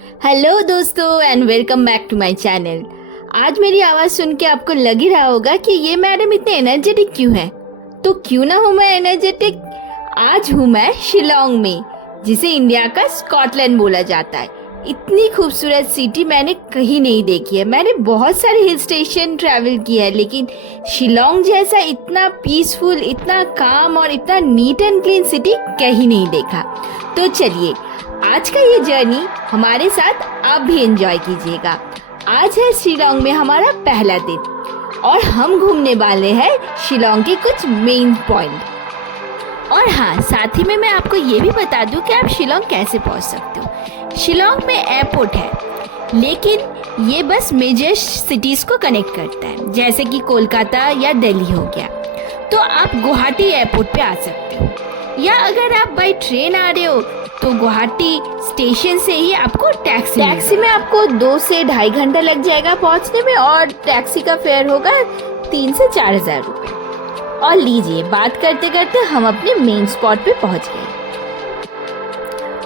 Hello दोस्तों and welcome back to my channel. आज मेरी आवाज़ सुन के आपको लग ही रहा होगा कि ये मैडम इतने एनर्जेटिक क्यों है। तो क्यों ना हूँ मैं एनर्जेटिक। आज हूँ मैं शिलोंग में, जिसे इंडिया का स्कॉटलैंड बोला जाता है। इतनी खूबसूरत सिटी मैंने कहीं नहीं देखी है। मैंने बहुत सारे हिल स्टेशन ट्रैवल किया है, लेकिन शिलोंग जैसा इतना पीसफुल, इतना काम और इतना नीट एंड क्लीन सिटी कहीं नहीं देखा। तो चलिए आज का ये जर्नी हमारे साथ आप भी एंजॉय कीजिएगा। आज है शिलोंग में हमारा पहला दिन और हम घूमने वाले हैं शिलोंग के कुछ मेन पॉइंट। और हाँ, साथ ही में मैं आपको ये भी बता दूं कि आप शिलोंग कैसे पहुंच सकते हो। शिलोंग में एयरपोर्ट है, लेकिन ये बस मेजर सिटीज़ को कनेक्ट करता है, जैसे कि कोलकाता या दिल्ली हो गया। तो आप गुवाहाटी एयरपोर्ट पे आ सकते हो, या अगर आप बाई ट्रेन आ रहे हो तो गुवाहाटी स्टेशन से ही आपको टैक्सी में आपको 2 से ढाई घंटा लग जाएगा पहुंचने में, और टैक्सी का फेयर होगा 3 से 4 हजार रुपये। और लीजिए, बात करते करते हम अपने मेन स्पॉट पे पहुंच गए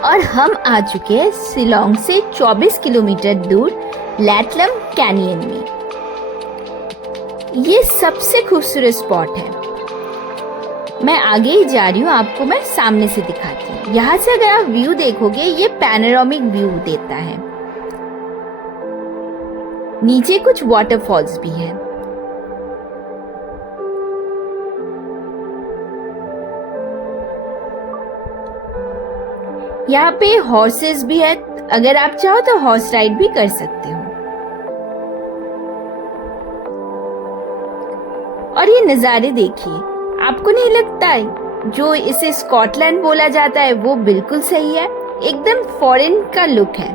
और हम आ चुके हैं शिलोंग से 24 किलोमीटर दूर लैटलम कैनियन में। ये सबसे खूबसूरत स्पॉट है। मैं आगे ही जा रही हूँ, आपको मैं सामने से दिखाती हूँ। यहाँ से अगर आप व्यू देखोगे, ये पैनोरामिक व्यू देता है। नीचे कुछ वाटरफॉल्स भी है। यहाँ पे हॉर्सेस भी है, अगर आप चाहो तो हॉर्स राइड भी कर सकते हो। और ये नज़ारे देखिए, आपको नहीं लगता जो इसे स्कॉटलैंड बोला जाता है वो बिल्कुल सही है। एकदम फॉरेन का लुक है।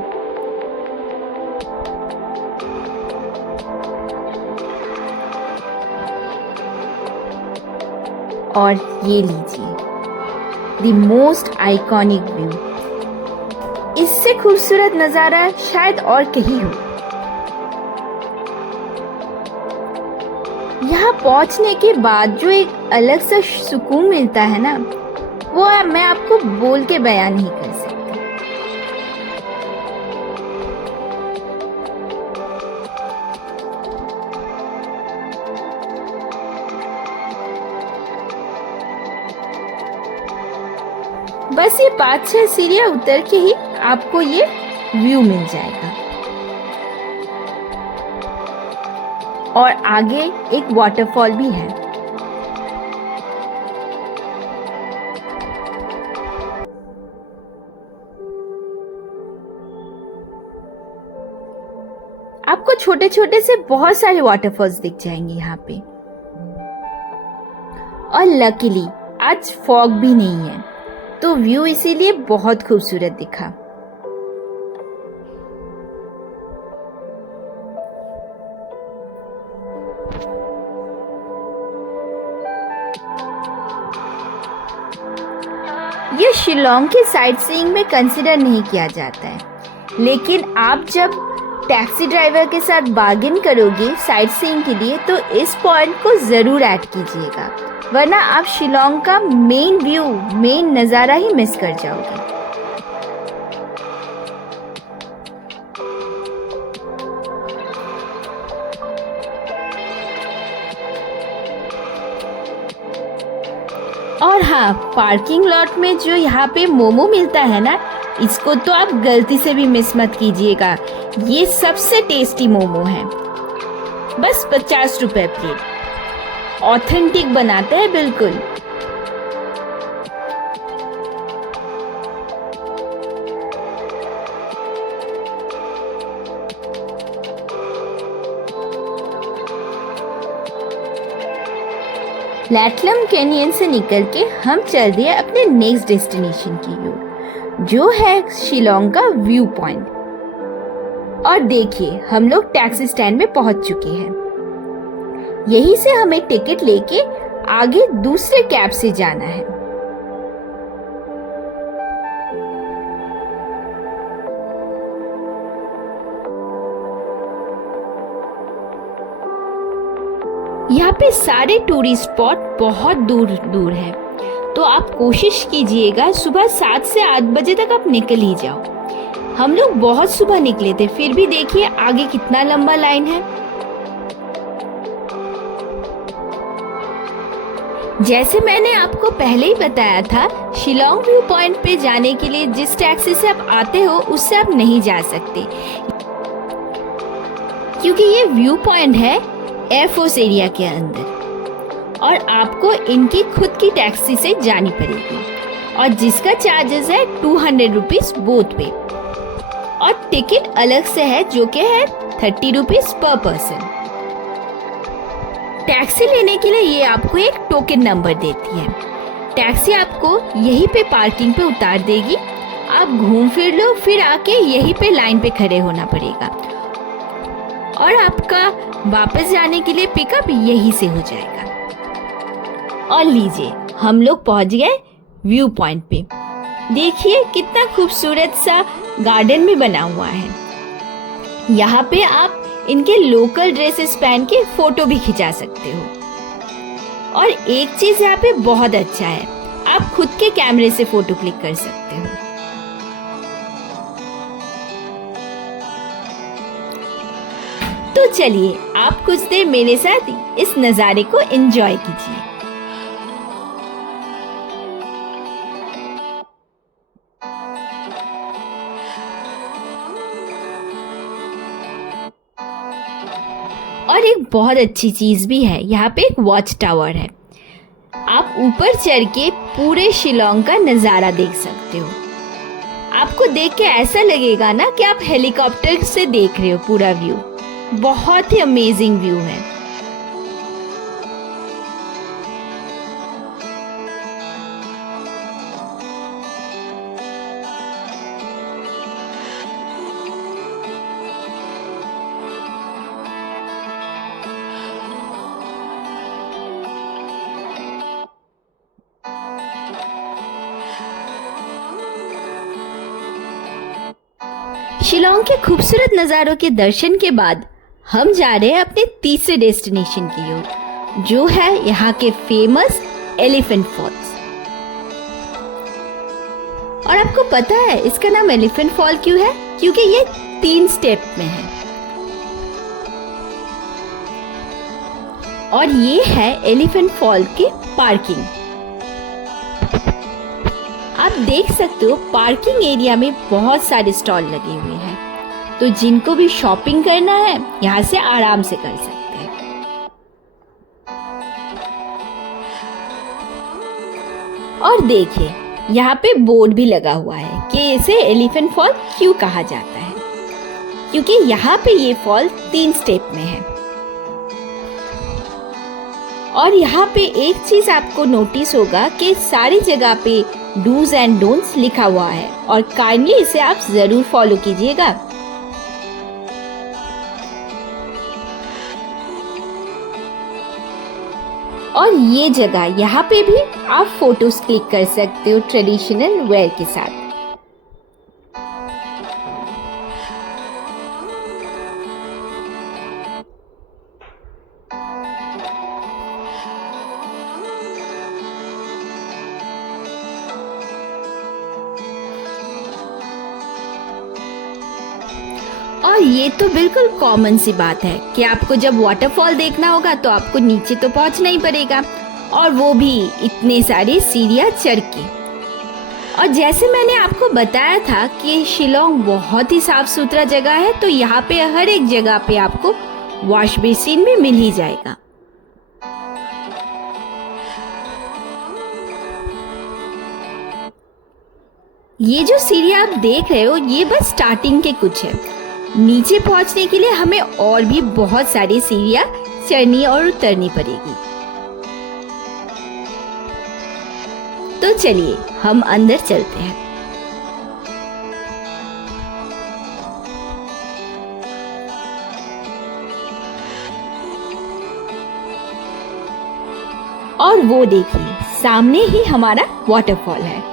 और ये लीजिए, द मोस्ट आइकॉनिक व्यू। इससे खूबसूरत नजारा शायद और कहीं हो। यहाँ पहुंचने के बाद जो एक अलग सा सुकून मिलता है ना, वो मैं आपको बोल के बयान नहीं कर सकती। बस ये 5-6 सीढ़ियां उतर के ही आपको ये व्यू मिल जाएगा। और आगे एक वाटरफॉल भी है। आपको छोटे छोटे से बहुत सारे वाटरफॉल्स दिख जाएंगे यहाँ पे। और लकीली आज फॉग भी नहीं है, तो व्यू इसीलिए बहुत खूबसूरत दिखा। ये शिलोंग के साइट सीइंग में कंसिडर नहीं किया जाता है, लेकिन आप जब टैक्सी ड्राइवर के साथ बार्गेन करोगे साइट सीइंग के लिए, तो इस पॉइंट को ज़रूर ऐड कीजिएगा, वरना आप शिलोंग का मेन व्यू, मेन नज़ारा ही मिस कर जाओगे। और हाँ, पार्किंग लॉट में जो यहाँ पे मोमो मिलता है ना, इसको तो आप गलती से भी मिस मत कीजिएगा। ये सबसे टेस्टी मोमो है। बस 50 रुपए प्लेट। ऑथेंटिक बनाते हैं बिल्कुल। लैटलम कैनियन से निकल के हम चल दिए अपने नेक्स्ट डेस्टिनेशन की ओर, जो है शिलोंग का व्यू पॉइंट। और देखिए, हम लोग टैक्सी स्टैंड में पहुंच चुके हैं। यहीं से हमें टिकट लेके आगे दूसरे कैब से जाना है। यहाँ पे सारे टूरिस्ट स्पॉट बहुत दूर दूर है, तो आप कोशिश कीजिएगा सुबह 7 से 8 बजे तक आप निकल ही जाओ। हम लोग बहुत सुबह निकले थे, फिर भी देखिए आगे कितना लंबा लाइन है। जैसे मैंने आपको पहले ही बताया था, शिलोंग व्यू पॉइंट पे जाने के लिए जिस टैक्सी से आप आते हो उससे आप नहीं जा सकते, क्योंकि ये व्यू पॉइंट है एयरफोर्स एरिया के अंदर और आपको इनकी खुद की टैक्सी से जानी पड़ेगी और जिसका चार्जेस है 200 रुपीज बोथ वे और टिकट अलग से है जो कि है 30 रुपीज पर पर्सन। टैक्सी लेने के लिए ये आपको एक टोकन नंबर देती है। टैक्सी आपको यहीं पे पार्किंग पे उतार देगी, आप घूम फिर लो, फिर आके यहीं पे लाइन पे खड़े होना पड़ेगा और आपका वापस जाने के लिए पिकअप यहीं से हो जाएगा। और लीजिए हम लोग पहुंच गए व्यू पॉइंट पे। देखिए कितना खूबसूरत सा गार्डन भी बना हुआ है। यहाँ पे आप इनके लोकल ड्रेसेस पहन के फोटो भी खिंचा सकते हो और एक चीज यहाँ पे बहुत अच्छा है, आप खुद के कैमरे से फोटो क्लिक कर सकते हो। तो चलिए आप कुछ देर मेरे साथ इस नज़ारे को एंजॉय कीजिए। और एक बहुत अच्छी चीज भी है, यहाँ पे एक वॉच टावर है। आप ऊपर चढ़ के पूरे शिलोंग का नज़ारा देख सकते हो। आपको देख के ऐसा लगेगा ना कि आप हेलीकॉप्टर से देख रहे हो पूरा व्यू। बहुत ही अमेजिंग व्यू है। शिलोंग के खूबसूरत नज़ारों के दर्शन के बाद हम जा रहे हैं अपने तीसरे डेस्टिनेशन की ओर, जो है यहाँ के फेमस एलिफेंट फॉल्स। और आपको पता है इसका नाम एलिफेंट फॉल क्यों है? क्योंकि ये 3 स्टेप में है और ये है एलिफेंट फॉल के पार्किंग। आप देख सकते हो पार्किंग एरिया में बहुत सारे स्टॉल लगे हुए हैं, तो जिनको भी शॉपिंग करना है यहाँ से आराम से कर सकते हैं। और देखिए यहाँ पे बोर्ड भी लगा हुआ है कि इसे एलिफेंट फॉल क्यों कहा जाता है, क्योंकि यहाँ पे ये फॉल 3 स्टेप में है। और यहाँ पे एक चीज आपको नोटिस होगा कि सारी जगह पे डूज एंड डोंट्स लिखा हुआ है और काइंडली इसे आप जरूर फॉलो कीजिएगा। और ये जगह यहाँ पे भी आप फोटोज क्लिक कर सकते हो ट्रेडिशनल वेयर के साथ। और ये तो बिल्कुल कॉमन सी बात है कि आपको जब वाटरफॉल देखना होगा तो आपको नीचे तो पहुंचना ही पड़ेगा, और वो भी इतने सारे सीढ़ियां चढ़ के। और जैसे मैंने आपको बताया था कि शिलोंग बहुत ही साफ सुथरा जगह है, तो यहाँ पे हर एक जगह पे आपको वॉश बेसिन भी मिल ही जाएगा। ये जो सीढ़ियां आप देख रहे हो ये बस स्टार्टिंग के कुछ है। नीचे पहुंचने के लिए हमें और भी बहुत सारी सीढ़ियां चढ़नी और उतरनी पड़ेगी। तो चलिए हम अंदर चलते हैं। और वो देखिए सामने ही हमारा वाटरफॉल है।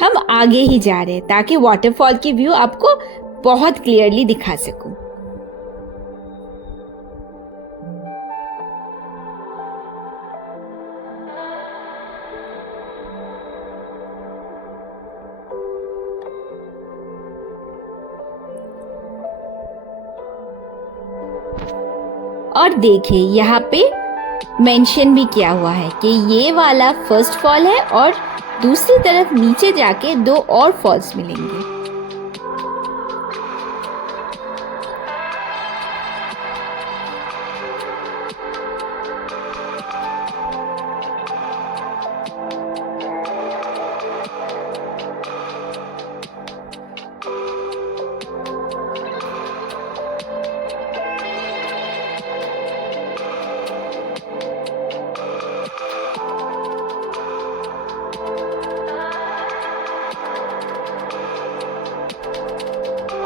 हम आगे ही जा रहे हैं ताकि वाटरफॉल की व्यू आपको बहुत क्लियरली दिखा सकूं। और देखिए यहाँ पे मेंशन भी किया हुआ है कि ये वाला फर्स्ट फॉल है और दूसरी तरफ नीचे जाके 2 और फॉल्स मिलेंगे।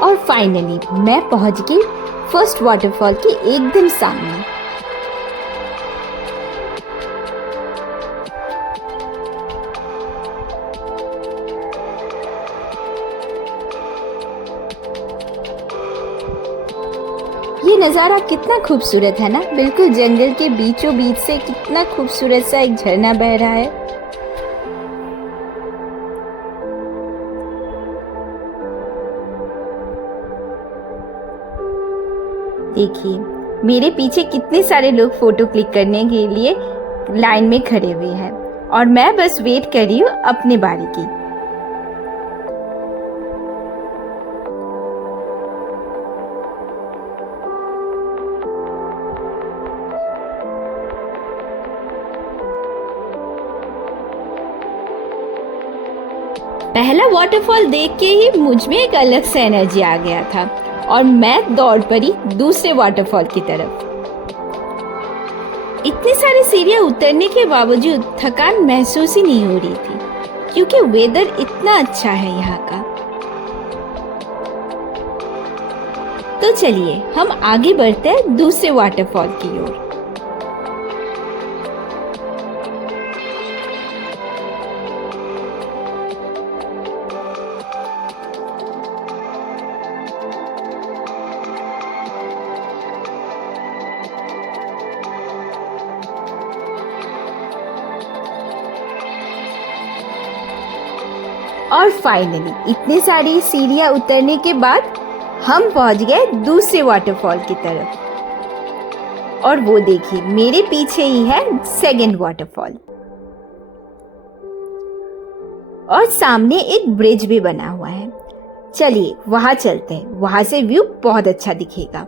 और फाइनली मैं पहुंच गई फर्स्ट वाटरफॉल के एकदम सामने। ये नज़ारा कितना खूबसूरत है ना, बिल्कुल जंगल के बीचों बीच से कितना खूबसूरत सा एक झरना बह रहा है। देखिए मेरे पीछे कितने सारे लोग फोटो क्लिक करने के लिए लाइन में खड़े हुए हैं और मैं बस वेट कर रही हूँ अपने बारी की। पहला वाटरफॉल देख के ही मुझ में एक अलग सा एनर्जी आ गया था और मैं दौड़ पड़ी दूसरे वाटरफॉल की तरफ। इतनी सारी सीढ़ियां उतरने के बावजूद थकान महसूस ही नहीं हो रही थी क्योंकि वेदर इतना अच्छा है यहाँ का। तो चलिए हम आगे बढ़ते हैं दूसरे वाटरफॉल की ओर। और फाइनली इतनी सारी सीढ़ियां उतरने के बाद हम पहुंच गए दूसरे वाटरफॉल की तरफ। और वो देखिए मेरे पीछे ही है सेकंड वाटरफॉल और सामने एक ब्रिज भी बना हुआ है। चलिए वहां चलते हैं, वहां से व्यू बहुत अच्छा दिखेगा।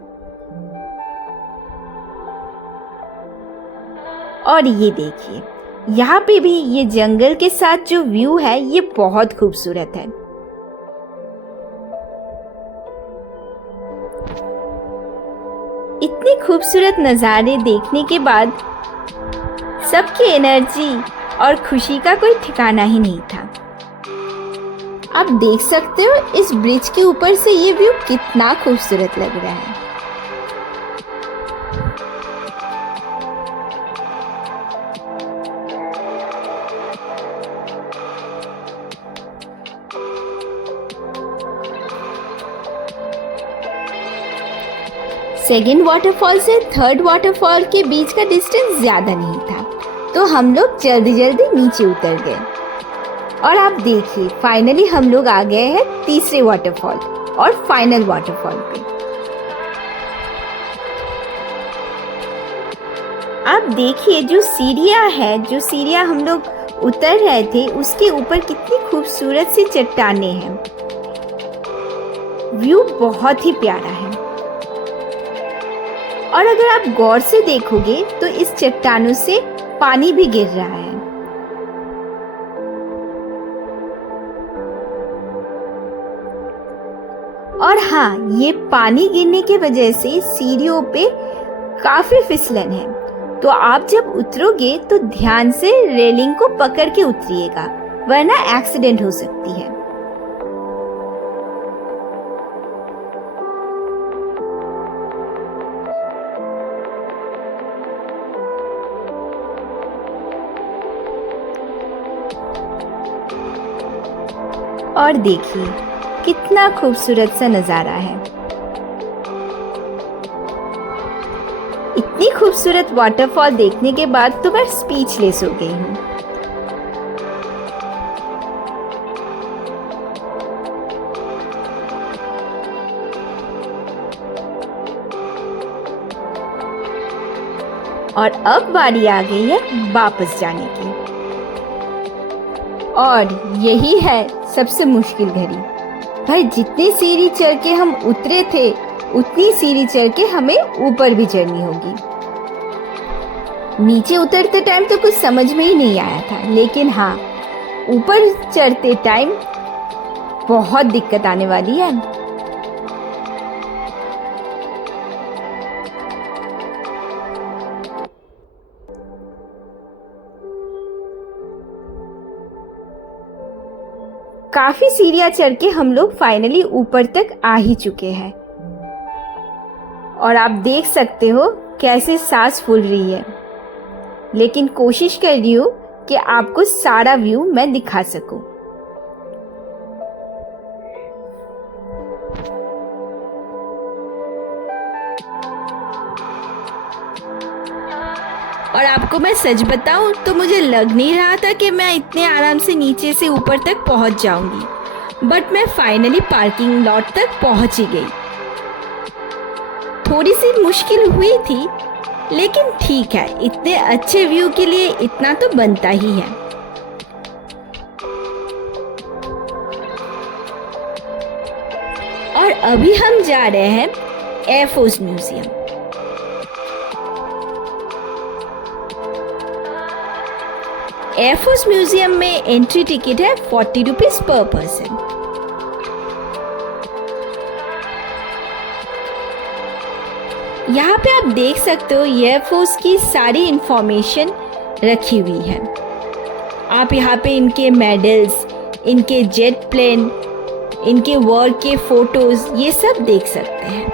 और ये देखिए यहाँ पे भी ये जंगल के साथ जो व्यू है ये बहुत खूबसूरत है। इतने खूबसूरत नज़ारे देखने के बाद सबकी एनर्जी और खुशी का कोई ठिकाना ही नहीं था। आप देख सकते हो इस ब्रिज के ऊपर से ये व्यू कितना खूबसूरत लग रहा है। सेकेंड वाटरफॉल से थर्ड वाटरफॉल के बीच का डिस्टेंस ज़्यादा नहीं था तो हम लोग जल्दी जल्दी नीचे उतर गए। और आप देखिए फाइनली हम लोग आ गए हैं तीसरे वाटरफॉल और फाइनल वाटरफॉल पे। आप देखिए जो सीढ़ियाँ हम लोग उतर रहे थे उसके ऊपर कितनी खूबसूरत सी चट्टानें हैं। व्यू बहुत ही प्यारा है और अगर आप गौर से देखोगे तो इस चट्टानों से पानी भी गिर रहा है। और हाँ, ये पानी गिरने की वजह से सीढ़ियों पे काफी फिसलन है, तो आप जब उतरोगे तो ध्यान से रेलिंग को पकड़ के उतरिएगा वरना एक्सीडेंट हो सकती है। और देखिए कितना खूबसूरत सा नज़ारा है। इतनी खूबसूरत वाटरफॉल देखने के बाद तो मैं स्पीचलेस हो गई हूँ। और अब बारी आ गई है वापस जाने की। और यही है सबसे मुश्किल घड़ी। भाई जितनी सीढ़ी चढ़ के हम उतरे थे उतनी सीढ़ी चढ़ के हमें ऊपर भी चढ़नी होगी। नीचे उतरते टाइम तो कुछ समझ में ही नहीं आया था, लेकिन हाँ ऊपर चढ़ते टाइम बहुत दिक्कत आने वाली है। काफी सीढ़ियां चढ़ के हम लोग फाइनली ऊपर तक आ ही चुके हैं और आप देख सकते हो कैसे सांस फूल रही है, लेकिन कोशिश कर रही हूँ कि आपको सारा व्यू मैं दिखा सकूं। और आपको मैं सच बताऊं तो मुझे लग नहीं रहा था कि मैं इतने आराम से नीचे से ऊपर तक पहुंच जाऊंगी, बट मैं फाइनली पार्किंग लॉट तक पहुंच ही गई। थोड़ी सी मुश्किल हुई थी, लेकिन ठीक है, इतने अच्छे व्यू के लिए इतना तो बनता ही है। और अभी हम जा रहे हैं एयरफोर्स म्यूजियम। एयरफोर्स म्यूजियम में एंट्री टिकट है 40 रुपीज पर पर्सन। यहाँ पे आप देख सकते हो एयरफोर्स की सारी इंफॉर्मेशन रखी हुई है। आप यहाँ पे इनके मेडल्स, इनके जेट प्लेन, इनके वर्क के फोटोज ये सब देख सकते हैं।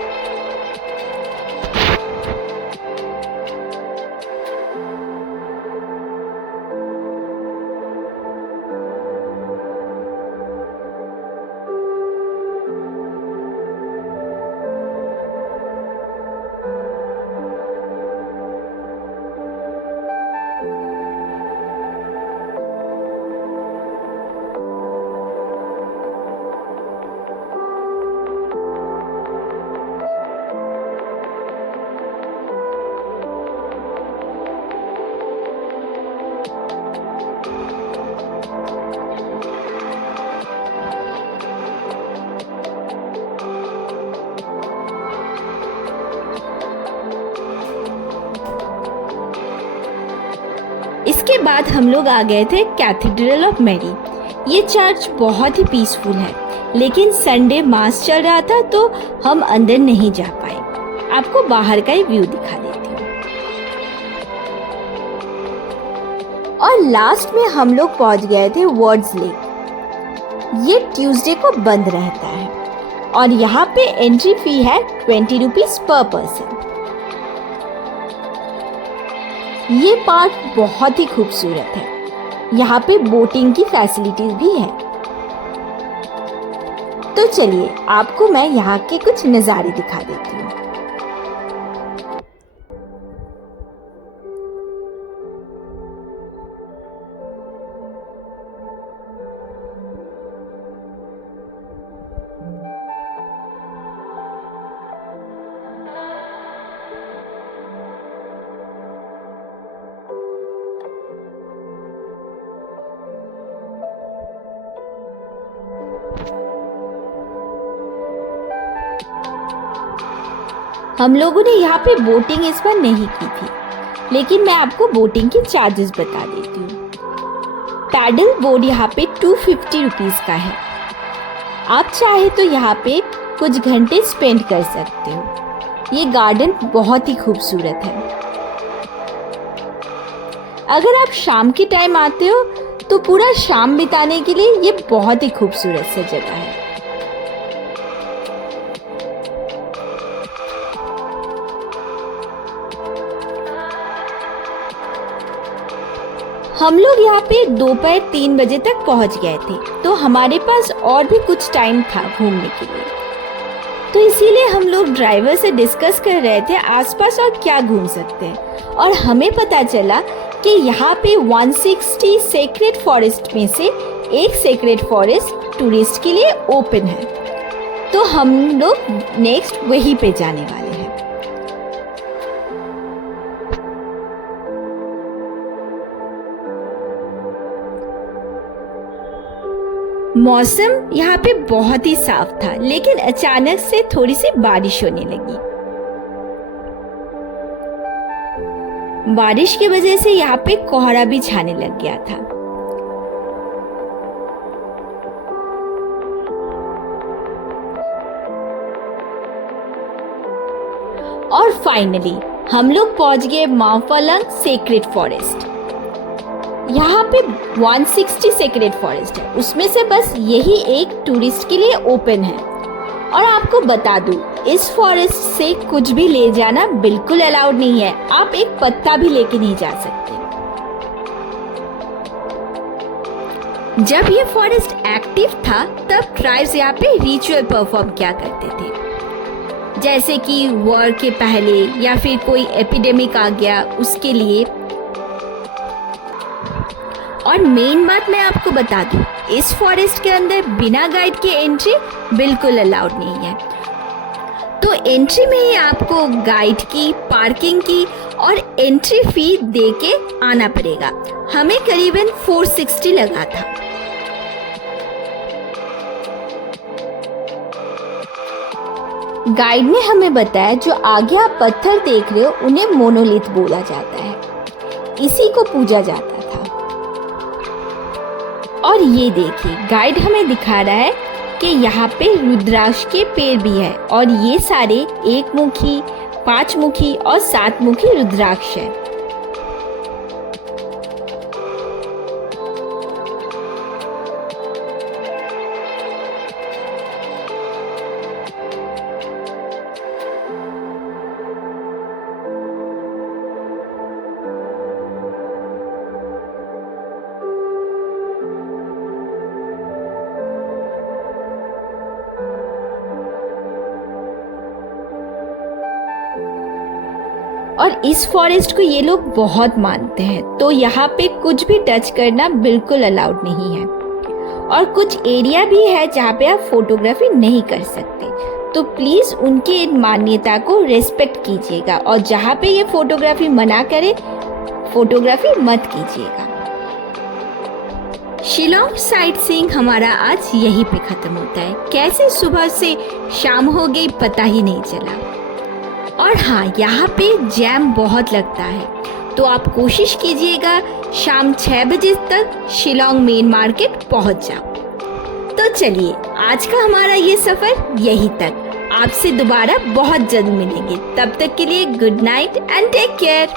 इसके बाद हम लोग आ गए थे कैथेड्रल ऑफ मैरी। ये चर्च बहुत ही पीसफुल है, लेकिन संडे मास चल रहा था तो हम अंदर नहीं जा पाए। आपको बाहर का ही व्यू दिखा देती हूँ। और लास्ट में हम लोग पहुंच गए थे वर्ड्स लेक। ये ट्यूसडे को बंद रहता है और यहाँ पे एंट्री फी है 20 रुपीज पर पर्सन। ये पार्क बहुत ही खूबसूरत है। यहाँ पे बोटिंग की फैसिलिटीज भी है। तो चलिए आपको मैं यहाँ के कुछ नज़ारे दिखा देती हूँ। हम लोगों ने यहाँ पे बोटिंग इस बार नहीं की थी, लेकिन मैं आपको बोटिंग के चार्जेस बता देती हूँ। पैडल बोर्ड यहाँ पे 250 रुपीज़ का है। आप चाहे तो यहाँ पे कुछ घंटे स्पेंड कर सकते हो। ये गार्डन बहुत ही खूबसूरत है। अगर आप शाम के टाइम आते हो तो पूरा शाम बिताने के लिए ये बहुत ही खूबसूरत सा जगह है। हम लोग यहाँ पे दोपहर 3 बजे तक पहुँच गए थे, तो हमारे पास और भी कुछ टाइम था घूमने के लिए। तो इसीलिए हम लोग ड्राइवर से डिस्कस कर रहे थे आसपास और क्या घूम सकते हैं, और हमें पता चला कि यहाँ पे 160 सेक्रेड फॉरेस्ट में से एक सेक्रेड फॉरेस्ट टूरिस्ट के लिए ओपन है। तो हम लोग नेक्स्ट वहीं पे जाने वाले हैं। मौसम यहाँ पे बहुत ही साफ था, लेकिन अचानक से थोड़ी सी बारिश होने लगी। बारिश की वजह से यहाँ पे कोहरा भी छाने लग गया था। और फाइनली हम लोग पहुंच गए मावफालंग सेक्रेड फॉरेस्ट। यहाँ पे 160 सेक्रेड फॉरेस्ट है, उसमें से बस यही एक टूरिस्ट के लिए ओपन है। और आपको बता दूं, इस फॉरेस्ट से कुछ भी ले जाना बिल्कुल अलाउड नहीं है। आप एक पत्ता भी लेके नहीं जा सकते। जब ये फॉरेस्ट एक्टिव था तब ट्राइब्स यहाँ पे रिचुअल परफॉर्म किया करते थे, जैसे कि वॉर के पहले या फिर कोई एपिडेमिक आ गया उसके लिए। और मेन बात मैं आपको बता दूं, इस फॉरेस्ट के अंदर बिना गाइड के एंट्री बिल्कुल अलाउड नहीं है। तो एंट्री में ही आपको गाइड की, पार्किंग की और एंट्री फी दे के आना पड़ेगा। हमें करीबन 460 लगा था। गाइड ने हमें बताया जो आगे आप पत्थर देख रहे हो उन्हें मोनोलिथ बोला जाता है, इसी को पूजा जाता था। और ये देखिए, गाइड हमें दिखा रहा है कि यहाँ पे रुद्राक्ष के पेड़ भी है और ये सारे 1 मुखी, 5 मुखी और 7 मुखी रुद्राक्ष है। और इस फॉरेस्ट को ये लोग बहुत मानते हैं, तो यहाँ पे कुछ भी टच करना बिल्कुल अलाउड नहीं है। और कुछ एरिया भी है जहाँ पे आप फोटोग्राफी नहीं कर सकते, तो प्लीज उनकी इन मान्यता को रेस्पेक्ट कीजिएगा। और जहाँ पे ये फोटोग्राफी मना करे, फोटोग्राफी मत कीजिएगा। शिलोंग साइट सीइंग हमारा आज यहीं पे खत्म होता है। कैसे सुबह से शाम हो गई पता ही नहीं चला। और हाँ, यहाँ पे जैम बहुत लगता है, तो आप कोशिश कीजिएगा शाम 6 बजे तक शिलोंग मेन मार्केट पहुँच जाओ। तो चलिए, आज का हमारा ये सफर यहीं तक। आपसे दोबारा बहुत जल्द मिलेंगे। तब तक के लिए good night and take care.